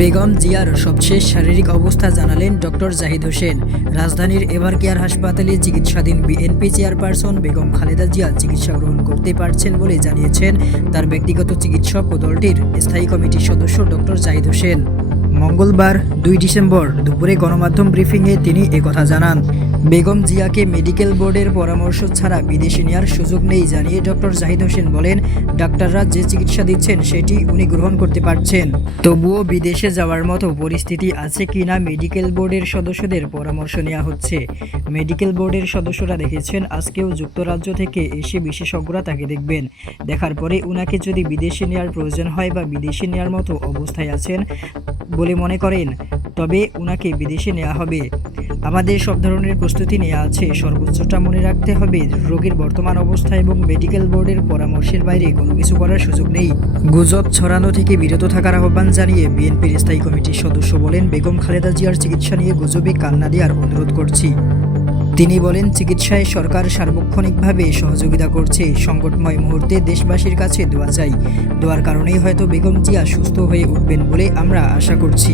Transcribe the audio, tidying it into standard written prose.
বেগম জিয়ার সবশেষ শারীরিক অবস্থা জানালেন ডক্টর জাহিদ হোসেন। রাজধানীর এভারকেয়ার হাসপাতালে চিকিৎসাধীন বিএনপি চেয়ারপারসন বেগম খালেদা জিয়া চিকিৎসা গ্রহণ করতে পারছেন বলে জানিয়েছেন তার ব্যক্তিগত চিকিৎসক ও দলটির স্থায়ী কমিটির সদস্য ডক্টর জাহিদ হোসেন। মঙ্গলবার 2 ডিসেম্বর দুপুরে গণমাধ্যম ব্রিফিংয়ে তিনি একথা জানান। বেগম জিয়াকে মেডিকেল বোর্ডের পরামর্শ ছাড়া বিদেশে নেওয়ার সুযোগ নেই জানিয়ে ডক্টর জাহিদ হোসেন বলেন, ডাক্তাররা যে চিকিৎসা দিচ্ছেন সেটি উনি গ্রহণ করতে পারছেন। তবুও বিদেশে যাওয়ার মতো পরিস্থিতি আছে কিনা মেডিকেল বোর্ডের সদস্যদের পরামর্শ নেওয়া হচ্ছে। মেডিকেল বোর্ডের সদস্যরা দেখেছেন আজকেও যুক্তরাজ্য থেকে এসে বিশেষজ্ঞরা তাকে দেখবেন। দেখার পরে উনাকে যদি বিদেশে নেওয়ার প্রয়োজন হয় বা বিদেশে নেওয়ার মতো অবস্থায় আছেন বলে মনে করেন, তবে উনাকে বিদেশে নেওয়া হবে। আমাদের সব ধরনের প্রস্তুতি নেওয়া আছে। সর্বোচ্চটা মনে রাখতে হবে, রোগীর বর্তমান অবস্থা এবং মেডিকেল বোর্ডের পরামর্শের বাইরে কোনো কিছু করার সুযোগ নেই। গুজব ছড়ানো থেকে বিরত থাকার আহ্বান জানিয়ে বিএনপির স্থায়ী কমিটির সদস্য বলেন, বেগম খালেদা জিয়ার চিকিৎসা নিয়ে গুজবে কান না দেওয়ার অনুরোধ করছি। তিনি বলেন, চিকিৎসায় সরকার সার্বক্ষণিকভাবে সহযোগিতা করছে। সংকটময় মুহূর্তে দেশবাসীর কাছে দোয়া চাই। দোয়ার কারণেই হয়তো বেগম জিয়া সুস্থ হয়ে উঠবেন বলে আমরা আশা করছি।